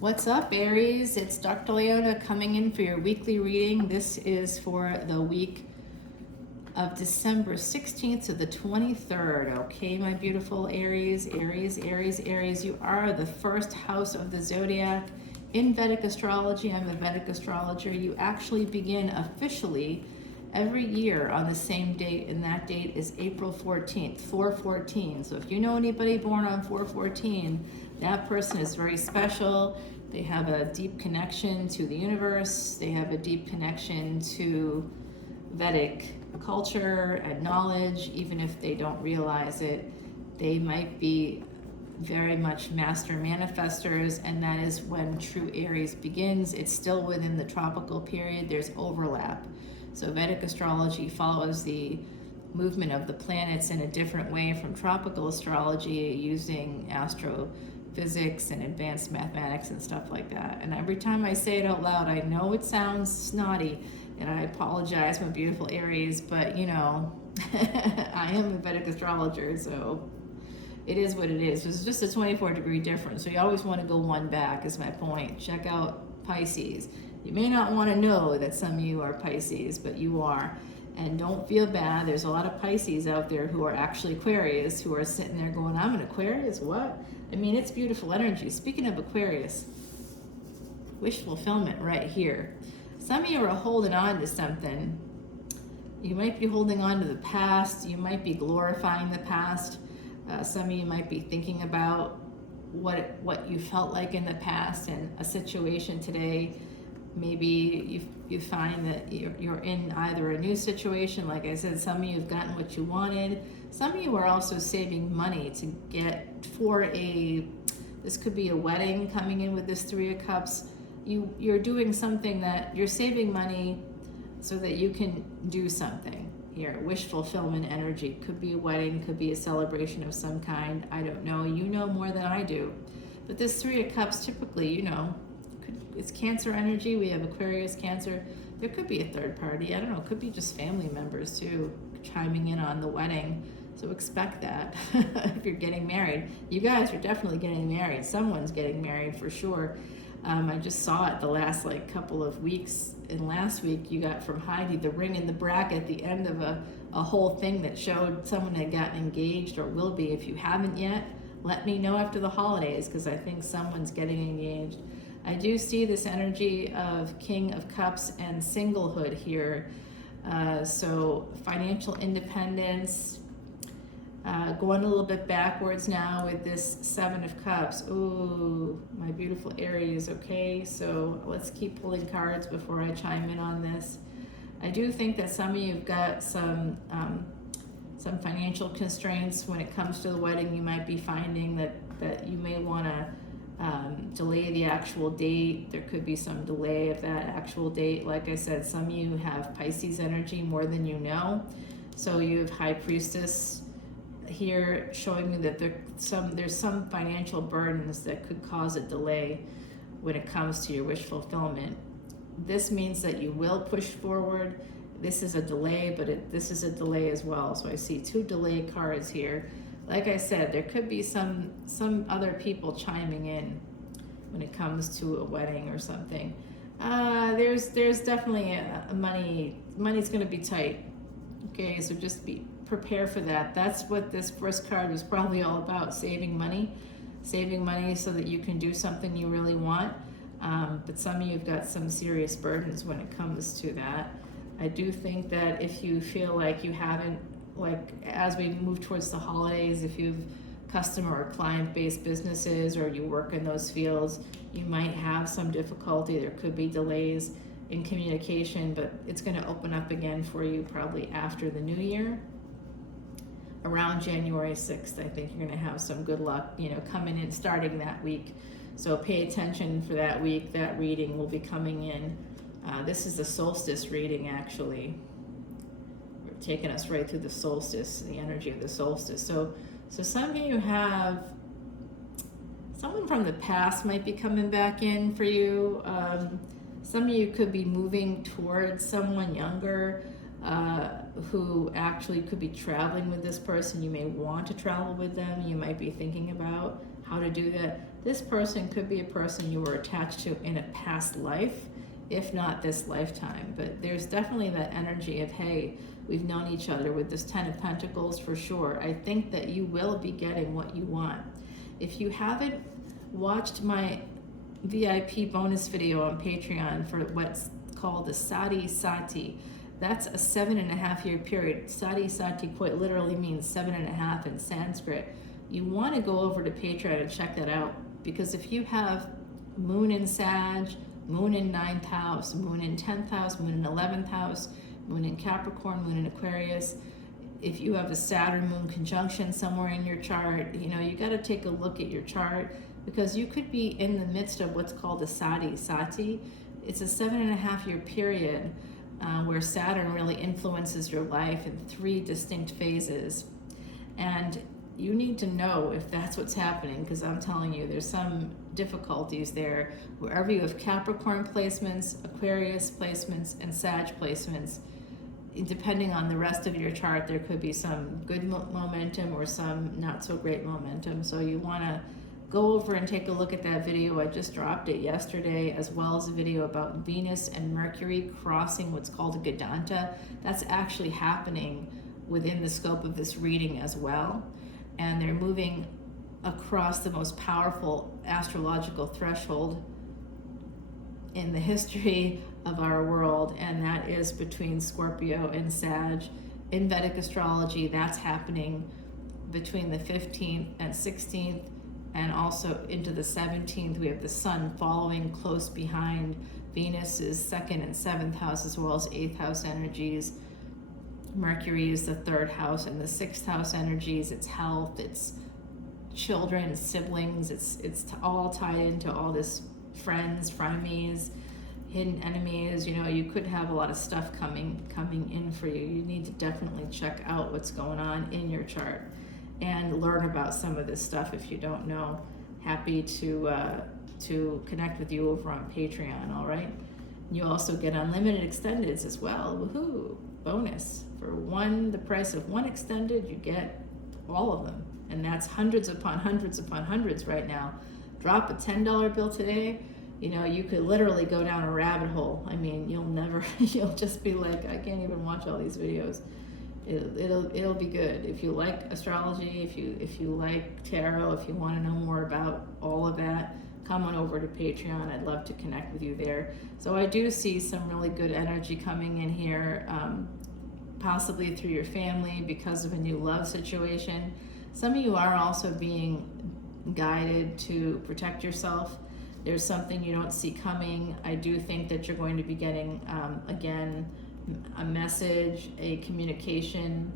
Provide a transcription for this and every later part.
What's up, Aries? It's Dr. Leona coming in for your weekly reading. This is for the week of December 16th to the 23rd. Okay, my beautiful Aries, Aries, you are the first house of the zodiac. In Vedic Astrology, I'm a Vedic astrologer. You actually begin officially every year on the same date, and that date is April 14th, 4/14. So if you know anybody born on 4/14, that person is very special. They have a deep connection to the universe. They have a deep connection to Vedic culture and knowledge, even if they don't realize it. They might be very much master manifestors, and that is when true Aries begins. It's still within the tropical period. There's overlap. So Vedic astrology follows the movement of the planets in a different way from tropical astrology, using astrophysics and advanced mathematics and stuff like that. And every time I say it out loud, I know it sounds snotty, and I apologize, my beautiful Aries, but you know, I am a Vedic astrologer, so it is what it is. It's just a 24-degree difference, so you always want to go one back, is my point. Check out Pisces. You may not want to know that some of you are Pisces, but you are. And don't feel bad. There's a lot of Pisces out there who are actually Aquarius, who are sitting there going, I'm an Aquarius? What? I mean, it's beautiful energy. Speaking of Aquarius, wish fulfillment right here. Some of you are holding on to something. You might be holding on to the past. You might be glorifying the past. Some of you might be thinking about what you felt like in the past and a situation today. Maybe you find that you're in either a new situation. Like I said, some of you have gotten what you wanted. Some of you are also saving money to get for this could be a wedding coming in with this Three of Cups. You're doing something that you're saving money so that you can do something here. Wish fulfillment energy. Could be a wedding, could be a celebration of some kind. I don't know. You know more than I do. But this Three of Cups, typically, you know, it's Cancer energy. We have Aquarius, Cancer. There could be a third party. I don't know. It could be just family members too, chiming in on the wedding. So expect that. If you're getting married, you guys are definitely getting married. Someone's getting married for sure. I just saw it the last couple of weeks. And last week you got from Heidi the ring in the bracket at the end of a whole thing that showed someone had gotten engaged or will be. If you haven't yet, let me know after the holidays, because I think someone's getting engaged. I do see this energy of King of Cups and singlehood here. So financial independence, going a little bit backwards now with this Seven of Cups. Ooh, my beautiful Aries. Okay, so let's keep pulling cards before I chime in on this. I do think that some of you have got some financial constraints when it comes to the wedding. You might be finding that you may want to delay the actual date. There could be some delay of that actual date. Like I said, some of you have Pisces energy more than you know. So you have High Priestess here showing you that there's some financial burdens that could cause a delay when it comes to your wish fulfillment. This means that you will push forward. This is a delay, but this is a delay as well. So I see two delay cards here. Like I said, there could be some other people chiming in when it comes to a wedding or something. There's definitely money's going to be tight. Okay, so just prepare for that. That's what this first card was probably all about: saving money so that you can do something you really want. But some of you have got some serious burdens when it comes to that. I do think that if you feel like you haven't, as we move towards the holidays, if you've customer or client-based businesses or you work in those fields, you might have some difficulty. There could be delays in communication, but it's going to open up again for you probably after the new year. Around January 6th, I think you're going to have some good luck, coming in, starting that week. So pay attention for that week. That reading will be coming in. This is the solstice reading, actually. Taking us right through the solstice, the energy of the solstice. So some of you have someone from the past might be coming back in for you. Some of you could be moving towards someone younger who actually could be traveling with this person. You may want to travel with them. You might be thinking about how to do that. This person could be a person you were attached to in a past life, if not this lifetime. But there's definitely that energy of, hey, we've known each other with this 10 of Pentacles for sure. I think that you will be getting what you want. If you haven't watched my VIP bonus video on Patreon for what's called the Sati Sati, that's a 7.5 year period. Sati Sati quite literally means 7.5 in Sanskrit. You want to go over to Patreon and check that out, because if you have Moon in Sag, Moon in 9th house, Moon in 10th house, Moon in 11th house, Moon in Capricorn, Moon in Aquarius, if you have a Saturn Moon conjunction somewhere in your chart, you know, you got to take a look at your chart, because you could be in the midst of what's called a Sati Sati. It's a 7.5 year period where Saturn really influences your life in 3 distinct phases. And you need to know if that's what's happening, because I'm telling you, there's some difficulties there. Wherever you have Capricorn placements, Aquarius placements, and Sag placements, depending on the rest of your chart, there could be some good momentum or some not so great momentum. So you want to go over and take a look at that video. I just dropped it yesterday, as well as a video about Venus and Mercury crossing what's called a Gadanta. That's actually happening within the scope of this reading as well. And they're moving across the most powerful astrological threshold in the history of our world, and that is between Scorpio and Sag. In Vedic astrology, that's happening between the 15th and 16th, and also into the 17th. We have the Sun following close behind Venus's 2nd and 7th house, as well as 8th house energies. Mercury is the 3rd house, and the 6th house energies, it's health, it's children, siblings, it's all tied into all this friends, frenemies, hidden enemies. You know, you could have a lot of stuff coming in for you. You need to definitely check out what's going on in your chart and learn about some of this stuff if you don't know. Happy to connect with you over on Patreon, all right? You also get unlimited extendeds as well. Woohoo! Bonus. For the price of one extended, you get all of them. And that's hundreds upon hundreds upon hundreds right now. Drop a $10 bill today, you know, you could literally go down a rabbit hole. I mean, you'll just be like, I can't even watch all these videos. It'll be good. If you like astrology, if you like tarot, if you want to know more about all of that, come on over to Patreon. I'd love to connect with you there. So I do see some really good energy coming in here, possibly through your family because of a new love situation. Some of you are also being guided to protect yourself. There's something you don't see coming. I do think that you're going to be getting, again, a message, a communication,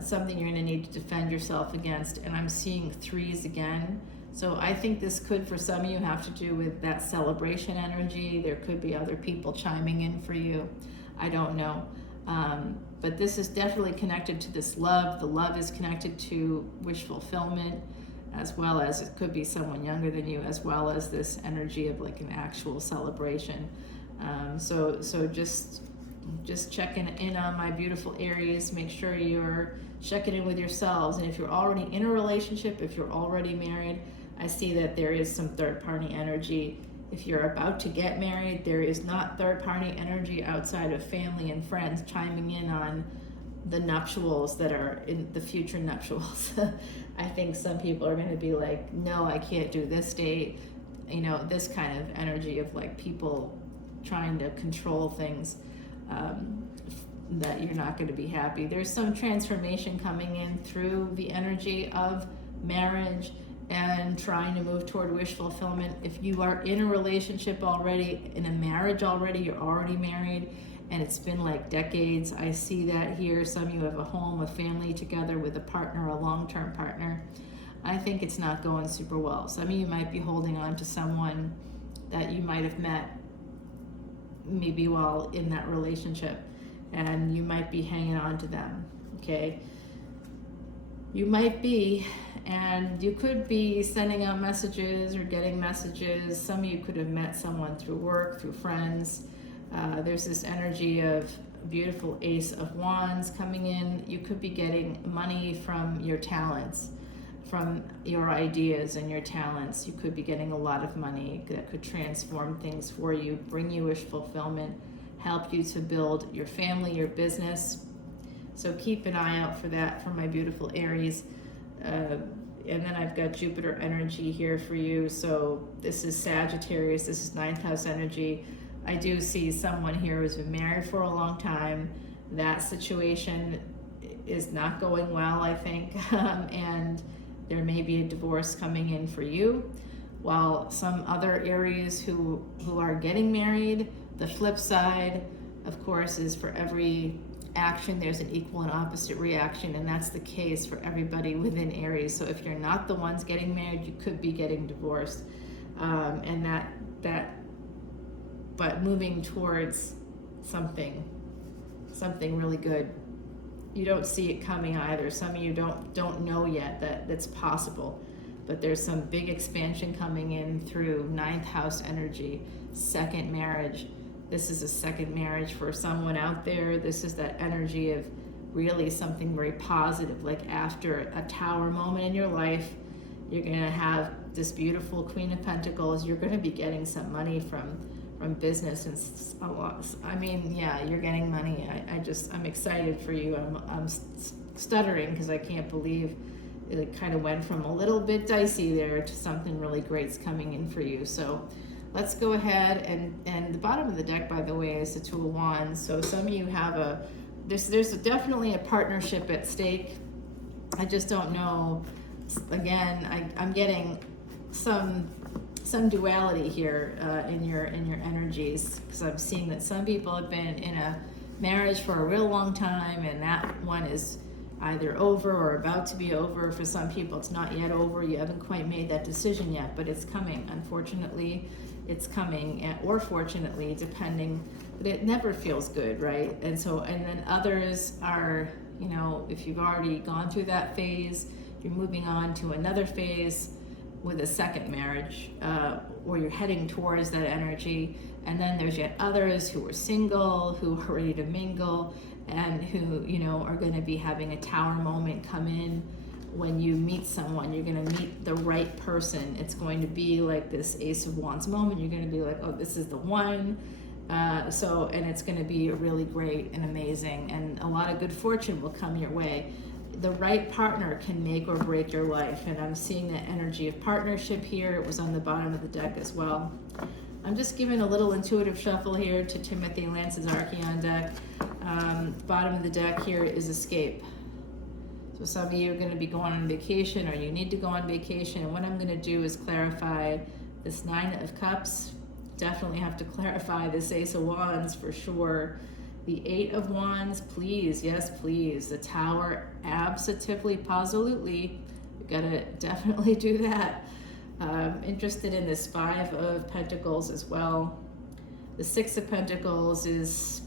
something you're going to need to defend yourself against. And I'm seeing 3s again. So I think this could, for some of you, have to do with that celebration energy. There could be other people chiming in for you. I don't know. But this is definitely connected to this love. The love is connected to wish fulfillment, as well as it could be someone younger than you, as well as this energy of like an actual celebration. So just checking in on my beautiful Aries. Make sure you're checking in with yourselves. And if you're already in a relationship, if you're already married, I see that there is some third-party energy. If you're about to get married, there is not third-party energy outside of family and friends chiming in on the nuptials that are in the future nuptials. I think some people are going to be like, no, I can't do this date. You know, this kind of energy of like people trying to control things, that you're not going to be happy. There's some transformation coming in through the energy of marriage and trying to move toward wish fulfillment. If you are in a relationship already, in a marriage already, you're already married, and it's been like decades. I see that here. Some of you have a home, a family together with a partner, a long-term partner. I think it's not going super well. Some of you might be holding on to someone that you might have met maybe while in that relationship, and you might be hanging on to them, okay? You might be, and you could be sending out messages or getting messages. Some of you could have met someone through work, through friends. There's this energy of beautiful Ace of Wands coming in. You could be getting money from your talents, from your ideas and your talents. You could be getting a lot of money that could transform things for you, bring you wish fulfillment, help you to build your family, your business. So keep an eye out for that for my beautiful Aries. And then I've got Jupiter energy here for you. So this is Sagittarius, this is ninth house energy. I do see someone here who's been married for a long time. That situation is not going well, I think, and there may be a divorce coming in for you, while some other Aries who are getting married. The flip side, of course, is for every action there's an equal and opposite reaction, and that's the case for everybody within Aries. So if you're not the ones getting married, you could be getting divorced, and but moving towards something really good. You don't see it coming either. Some of you don't know yet that that's possible, but there's some big expansion coming in through ninth house energy, second marriage. This is a second marriage for someone out there. This is that energy of really something very positive, like after a tower moment in your life, you're gonna have this beautiful Queen of Pentacles. You're gonna be getting some money from business, and a lot. I mean, yeah, you're getting money. I'm excited for you. I'm stuttering because I can't believe it kind of went from a little bit dicey there to something really great's coming in for you. So let's go ahead, and the bottom of the deck, by the way, is the Two of Wands. So some of you have there's definitely a partnership at stake. I just don't know. Again, I'm getting some duality here in your energies, because I'm seeing that some people have been in a marriage for a real long time, and that one is either over or about to be over. For some people, it's not yet over. You haven't quite made that decision yet, but it's coming. Unfortunately, it's coming, or fortunately, depending. But it never feels good, right? And then others are, if you've already gone through that phase, you're moving on to another phase with a second marriage, or you're heading towards that energy. And then there's yet others who are single, who are ready to mingle, and who, are going to be having a tower moment come in. When you meet someone, you're going to meet the right person. It's going to be like this Ace of Wands moment. You're going to be like, oh, this is the one. And it's going to be really great and amazing, and a lot of good fortune will come your way. The right partner can make or break your life, and I'm seeing that energy of partnership here. It was on the bottom of the deck as well. I'm just giving a little intuitive shuffle here to Timothy Lance's Archeon deck. Bottom of the deck here is escape. So some of you are going to be going on vacation, or you need to go on vacation, and what I'm going to do is clarify this Nine of Cups. Definitely have to clarify this Ace of Wands for sure. The Eight of Wands, please, yes, please. The Tower, absolutely, positively. You gotta definitely do that. Interested in this Five of Pentacles as well. The Six of Pentacles is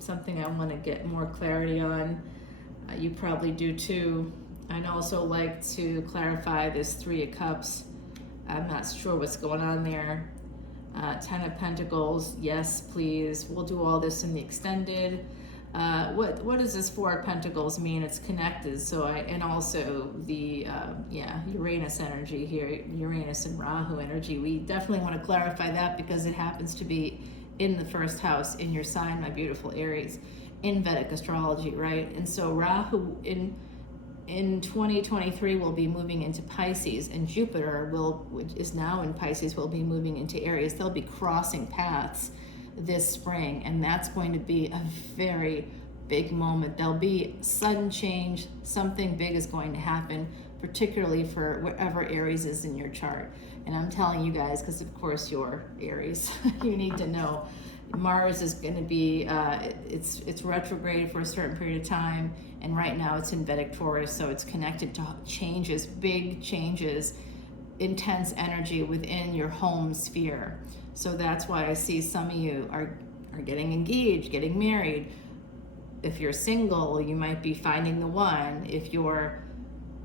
something I want to get more clarity on. You probably do too. I'd also like to clarify this Three of Cups. I'm not sure what's going on there. Ten of Pentacles, yes, please. We'll do all this in the extended. What does this Four of Pentacles mean? It's connected. And also the Uranus energy here, Uranus and Rahu energy. We definitely want to clarify that, because it happens to be in the first house in your sign, my beautiful Aries, in Vedic astrology, right? And so Rahu in 2023 will be moving into Pisces, and Jupiter, which is now in Pisces, will be moving into Aries. They'll be crossing paths this spring, and that's going to be a very big moment. There'll be sudden change. Something big is going to happen, particularly for whatever Aries is in your chart. And I'm telling you guys, because of course you're Aries, you need to know. Mars is going to be, it's retrograde for a certain period of time, and right now it's in Vedic Taurus, so it's connected to changes, big changes, intense energy within your home sphere. So that's why I see some of you are getting engaged, getting married. If you're single, you might be finding the one. If you're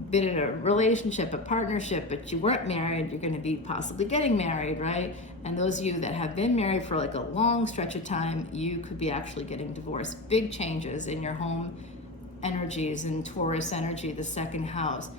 been in a relationship, a partnership, but you weren't married, you're going to be possibly getting married, right? And those of you that have been married for like a long stretch of time, you could be actually getting divorced. Big changes in your home energies and Taurus energy, the second house.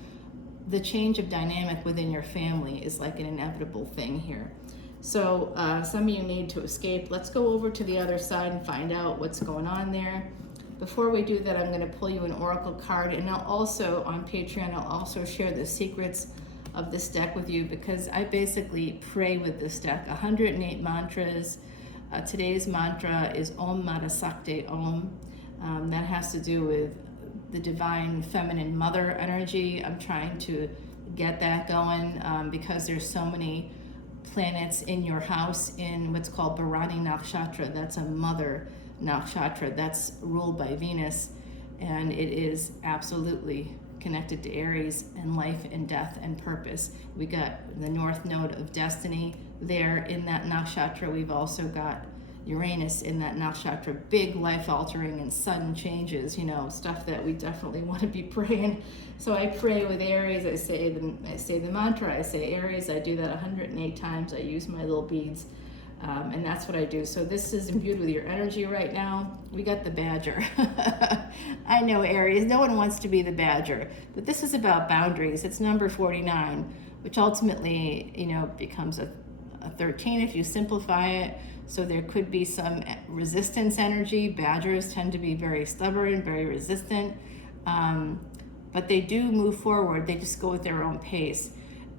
the change of dynamic within your family is like an inevitable thing here. So some of you need to escape. Let's go over to the other side and find out what's going on there. Before we do that, I'm going to pull you an oracle card, and I'll also, on Patreon, I'll also share the secrets of this deck with you, because I basically pray with this deck. 108 mantras. Today's mantra is Om Mata Sakte Om. That has to do with the divine feminine mother energy. I'm trying to get that going because there's so many planets in your house in what's called Bharani Nakshatra. That's a mother nakshatra that's ruled by Venus, and it is absolutely connected to Aries and life and death and purpose. We got the north node of destiny there in that nakshatra. We've also got Uranus in that nakshatra, big life altering and sudden changes, you know, stuff that we definitely want to be praying. So I pray with Aries. I say the mantra. I say Aries. I do that 108 times. I use my little beads, and that's what I do. So this is imbued with your energy right now. We got the badger. I know, Aries, no one wants to be the badger, but this is about boundaries. It's number 49, which ultimately, you know, becomes a 13 if you simplify it. So there could be some resistance energy. Badgers tend to be very stubborn, very resistant, but they do move forward. They just go at their own pace.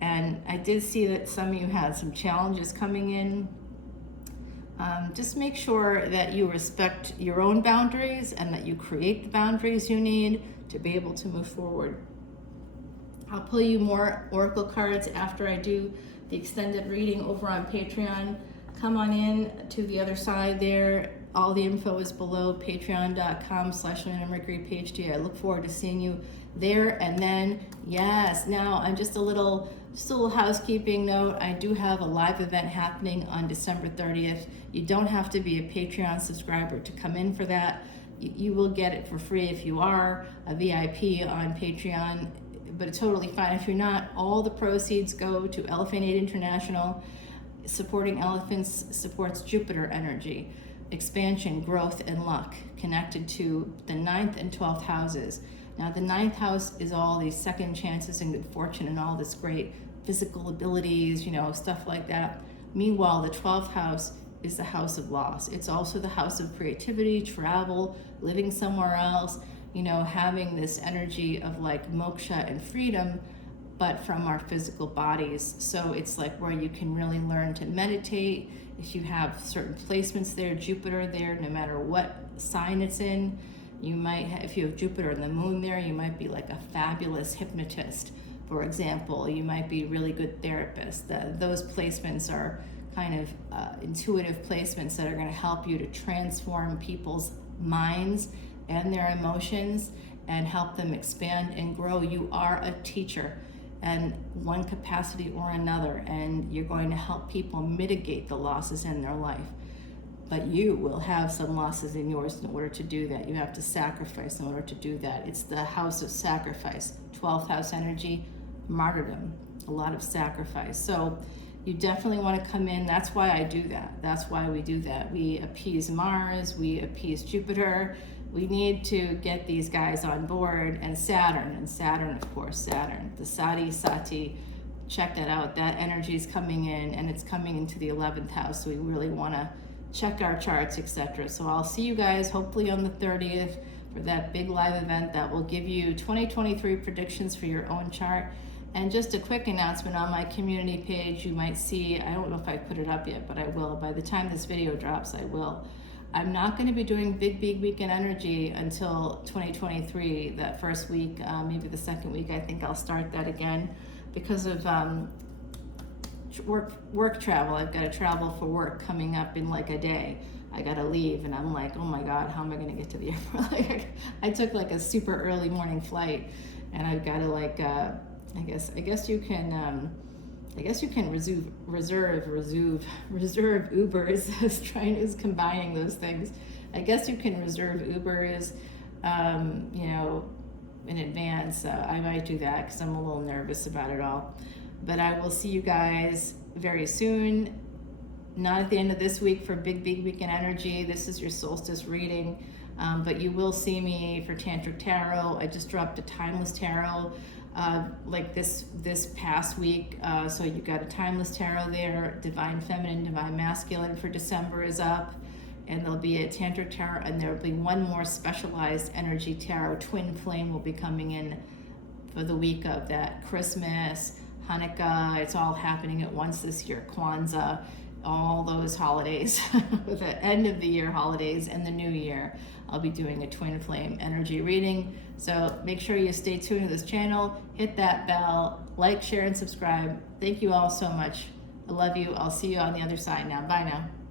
And I did see that some of you had some challenges coming in. Just make sure that you respect your own boundaries and that you create the boundaries you need to be able to move forward. I'll pull you more oracle cards after I do the extended reading over on Patreon. Come on in to the other side there. All the info is below, patreon.com/leonamercuryphd. I look forward to seeing you there. And then, yes, now I'm just a little housekeeping note. I do have a live event happening on December 30th. You don't have to be a Patreon subscriber to come in for that. You will get it for free if you are a VIP on Patreon, but it's totally fine if you're not. All the proceeds go to Elephant Aid International. Supporting elephants supports Jupiter energy, expansion, growth, and luck, connected to the 9th and 12th houses. Now, the 9th house is all these second chances and good fortune and all this great physical abilities, you know, stuff like that. Meanwhile, the 12th house is the house of loss. It's also the house of creativity, travel, living somewhere else, you know, having this energy of like moksha and freedom, but from our physical bodies. So it's like where you can really learn to meditate. If you have certain placements there, Jupiter there, no matter what sign it's in, you might have, if you have Jupiter and the moon there, you might be like a fabulous hypnotist, for example. You might be a really good therapist. Those placements are kind of intuitive placements that are going to help you to transform people's minds and their emotions and help them expand and grow. You are a teacher in one capacity or another, and you're going to help people mitigate the losses in their life. But you will have some losses in yours in order to do that. You have to sacrifice in order to do that. It's the house of sacrifice. 12th house energy, martyrdom, a lot of sacrifice. So you definitely want to come in. That's why I do that. That's why we do that. We appease Mars, we appease Jupiter. We need to get these guys on board, and Saturn, of course, Saturn, the Sati, check that out. That energy is coming in, and it's coming into the 11th house. So we really want to check our charts, etc. So I'll see you guys hopefully on the 30th for that big live event that will give you 2023 predictions for your own chart. And just a quick announcement on my community page, you might see, I don't know if I put it up yet, but I will. By the time this video drops, I will. I'm not going to be doing big weekend energy until 2023, that first week, maybe the second week. I think I'll start that again because of work travel. I've got to travel for work coming up in like a day. I got to leave, and I'm like, oh my God, how am I going to get to the airport? I took like a super early morning flight, and I've got to like, I guess you can reserve Ubers. is combining those things. I guess you can reserve Ubers, in advance. I might do that because I'm a little nervous about it all. But I will see you guys very soon. Not at the end of this week for big weekend energy. This is your solstice reading. But you will see me for Tantric Tarot. I just dropped a Timeless Tarot. like this past week. So you got a Timeless Tarot there, Divine Feminine, Divine Masculine for December is up, and there'll be a Tantric Tarot, and there'll be one more specialized energy tarot. Twin Flame will be coming in for the week of that. Christmas, Hanukkah, it's all happening at once this year. Kwanzaa, all those holidays, with the end of the year holidays and the new year. I'll be doing a Twin Flame energy reading. So make sure you stay tuned to this channel, hit that bell, like, share, and subscribe. Thank you all so much. I love you. I'll see you on the other side now. Bye now.